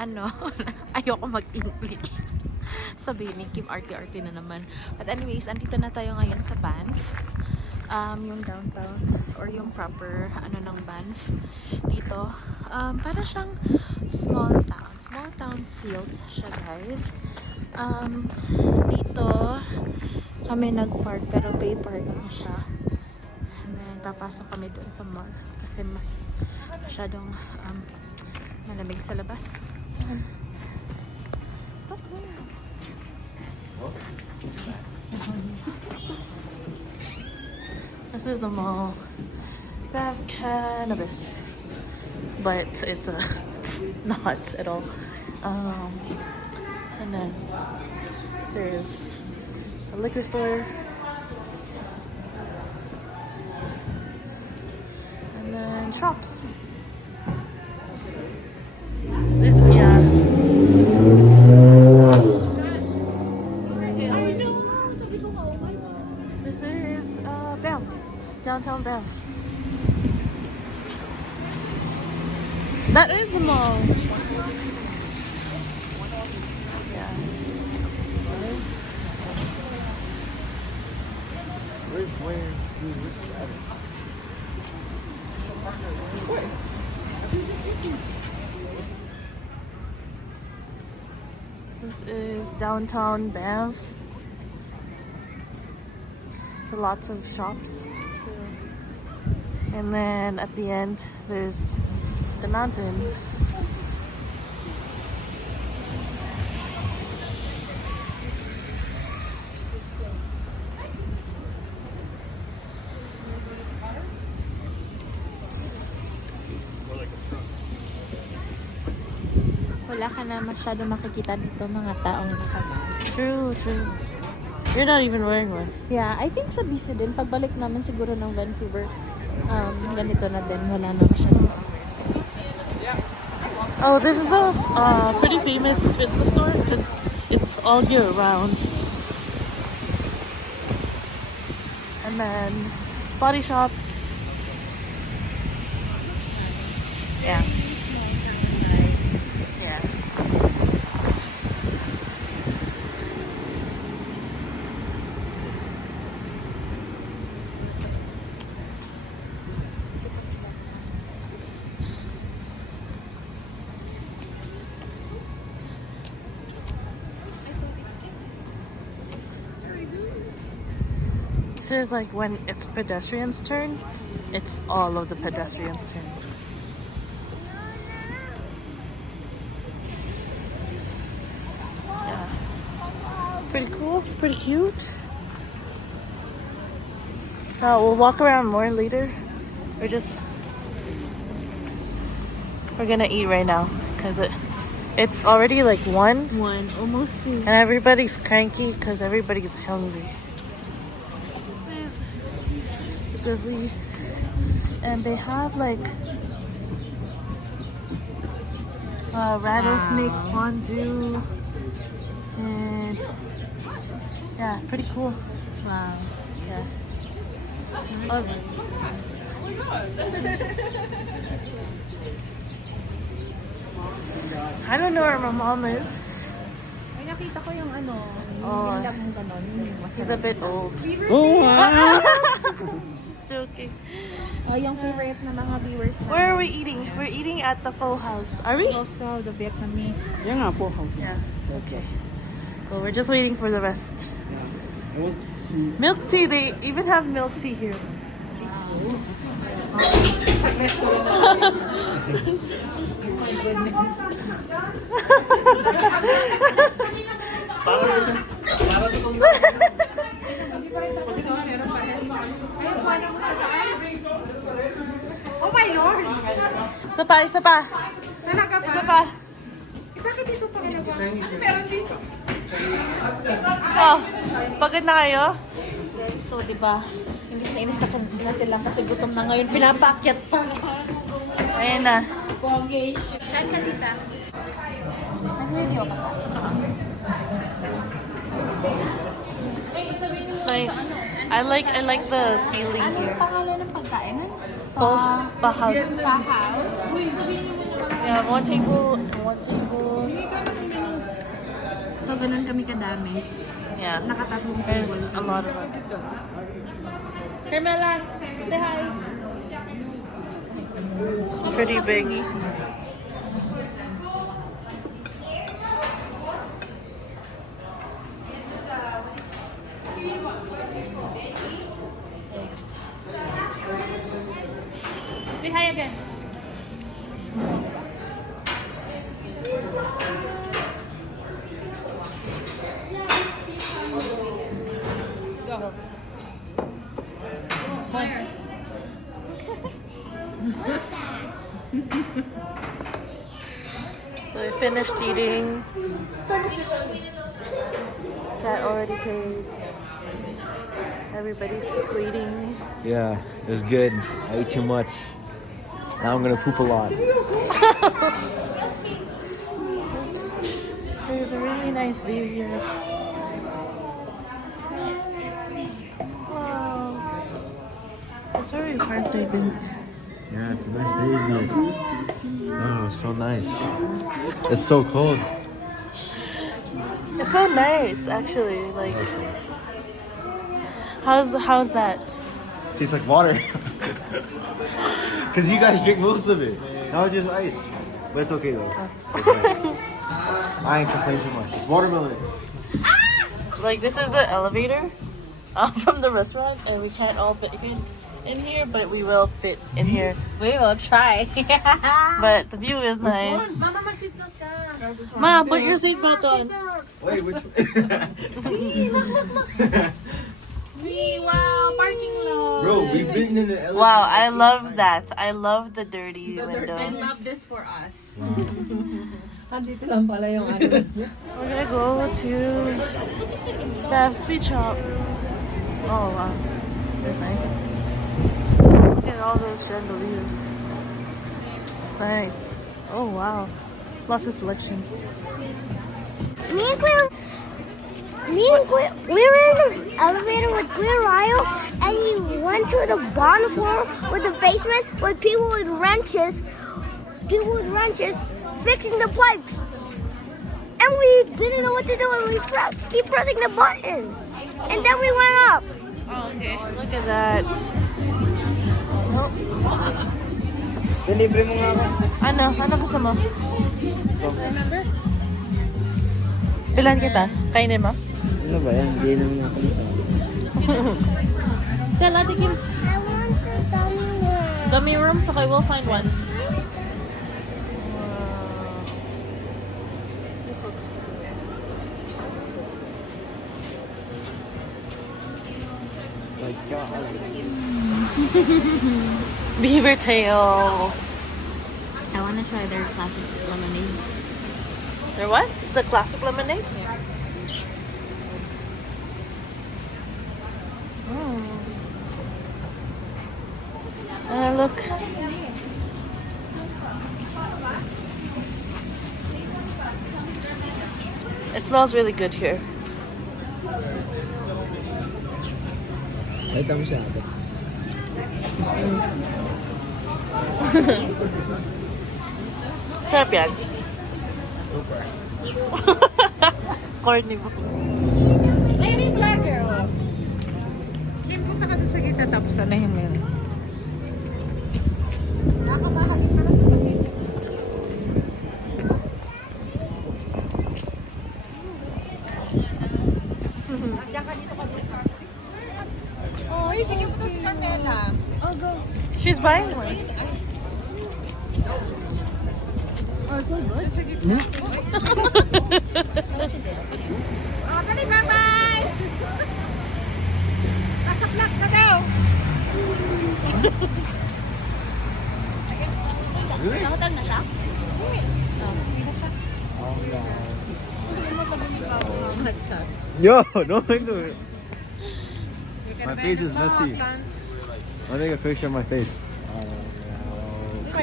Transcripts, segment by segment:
ano, ayoko mag-English. Sabihin ni Kim, arte-arte na naman. But anyways, andito na tayo ngayon sa Banff. Yung downtown or yung proper ano ng Banff dito. Para siyang small town. Small town feels siya, guys. Dito kami nag-park pero pay parking siya. And then papasok kami doon sa mall kasi mas masyadong malamig sa labas. Stop there. This is the mall. They have cannabis, but it's not at all. And then there's a liquor store, and then shops. This, yeah. This is Banff, Downtown Banff. That is the mall. Yeah. This is Downtown Banff. Lots of shops. And then at the end, there's the mountain. Wala ka na masyado makikita dito mga taong nakamask. True, true. You're not even wearing one. Yeah, I think sa BC din. Pagbalik namin siguro ng Vancouver, ganito na din. Wala na masyado. Oh, this is a pretty famous Christmas store because it's all year round. And then body shop. Yeah. Yeah. This is like when it's pedestrians' turn, it's all of the pedestrians' turn. Yeah. Pretty cool, pretty cute. We'll walk around more later. We're gonna eat right now because it's already like 1, almost 2. And everybody's cranky because everybody's hungry. Grizzly, and they have like rattlesnake fondue, and yeah, pretty cool. Wow. Yeah. I don't know where my mom is. Ay, nakita ko yung ano, yung lab mo ganon, yung masarap. He's a bit old. Oh, wow. Joking. Yung favorite na mga viewers na. Where are we eating? We're eating at the Pho House. Are we? Also, the Vietnamese. Yeah, nga po. Yeah. Okay. Cool. We're just waiting for the rest. I want some. Milk tea. They even have milk tea here. Oh my goodness. Oh my Lord! Isa pa. Talaga ba? Isa pa. Bakit dito pa rin ba? Meron dito. Oh, pagod na kayo? So, di ba? Inis na sila kasi gutom na ngayon. Pinapaakyat pa. Ayun na. Pogish. Saan ka dita? Nag-video ka pa? It's nice. I like the ceiling Anong here. pangalan ng pagkain? Pho House. Pho House? Yeah, one table So, ganun kami kadami. Yeah. Nakatatong There's table. a lot of us. Carmela, say hi. Pretty big. Say hi again. Go. Where? So we finished eating. Cat already paid. Everybody's just waiting. Yeah, it was good. I ate too much. Now I'm gonna poop a lot. There's a really nice view here. Wow. It's very hard, I think. Yeah, it's a nice day, isn't it? Oh, so nice. It's so cold. It's so nice, actually. Like, how's that? Tastes like water. Cause you guys drink most of it. Now it's just ice. But it's okay though. It's fine. I ain't complain too much. It's watermelon. Like, this is the elevator from the restaurant, and we can't all fit in here, but we will fit in here. We will try. But the view is nice. Mama, mag-seatbelt ka. Ma, put your seatbelt on. Wait, which Wow, parking lot. Bro, we've been in the elevator. Wow, I love that. I love the dirty windows. I love this for us. Andito lang pala yung ano. We're gonna go to the sweet shop. Oh wow, that's nice. Look at all those chandeliers. It's nice. Oh wow, lots of selections. Me and Claire, we were in the elevator with Claire Ryle, and he went to the bottom floor with the basement with people with wrenches fixing the pipes. And we didn't know what to do, and we keep pressing the button. And then we went up. Oh, okay. Look at that. Delibre mo nga ako. Ano gusto mo? Bilan kita? Kainin mo? Ano ba yan? Hindi naman ako nito. Tell Ate Kim. I want the dummy one. Dummy rooms? Okay, we'll find one. This looks cool. My God. Beaver tails. I want to try their classic lemonade. They're what? The classic lemonade? Look. It smells really good here. Nakita mo siya ate. Sarap yan. Corny mo. Ayun yung vlogger. Kim, punta ka sa gitna tapos anahin mo yun. Nakakabahalin ka na sa sakit. Oh, sige po si Carmela. Oh, go. She's buying one. Oh, so good. Sa gitna. Oh, dali, bye-bye! Kasaklak na daw! Really? Nakatal na siya? Yo, don't make it. My face is messy. I'll take a picture of my face.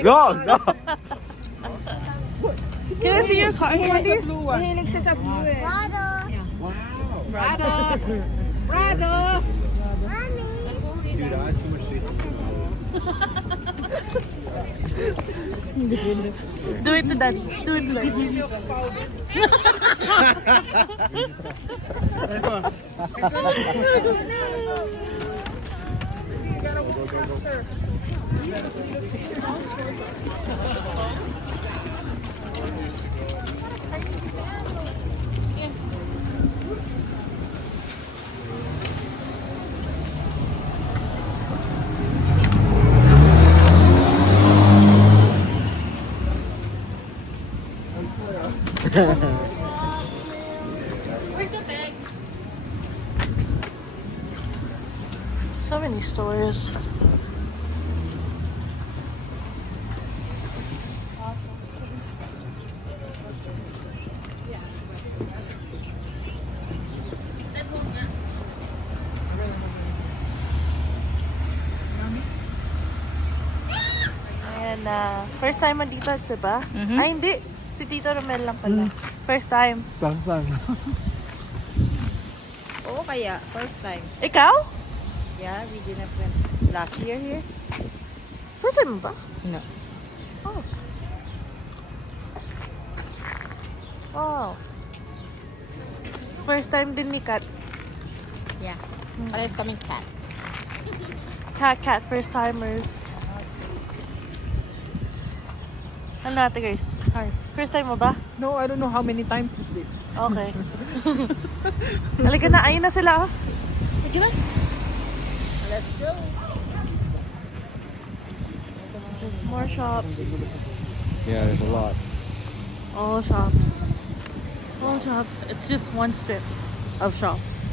Go! Go! Can I see your card candy? Mahilig siya sa blue eh. Brother, Brado! Brado! mommy. do that. Too much chasing. Do it to daddy. Do it to daddy. So many stores. Ayan na. First time mo dito, diba? Ay, hindi. Si Tito Romel lang pala. First time. Oo, kaya. First time. Ikaw? Yeah, we didn't went last year here. First time mo ba? No. Oh. Wow. First time din ni Kat. Yeah. Parehas kaming cat. Kat, first timers. Ano natin guys? Hi. First time mo ba? No, I don't know how many times is this. Okay. Halika na, ayun na sila. Oh. Halika na. Let's go. There's more shops. Yeah, there's a lot. All shops. All shops. It's just one strip of shops.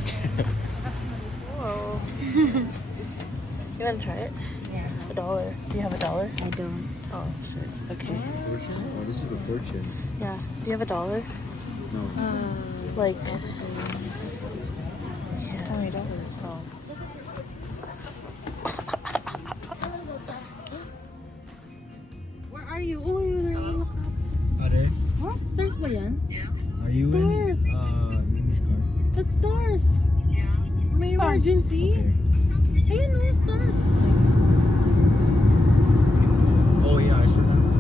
Whoa. You wanna try it? Yeah. $1. Do you have $1? I don't. Oh, shit. Okay. Oh, this is the fortune. Yeah. Do you have $1? No. Like. Oh, you don't? Oh. Where are you? Oh, yun. Are they? What? Stars ba yan? Are you Stars. Mimi's car? That's stars. May emergency. Okay. Ayun, no, stars. Oh yeah, I said that.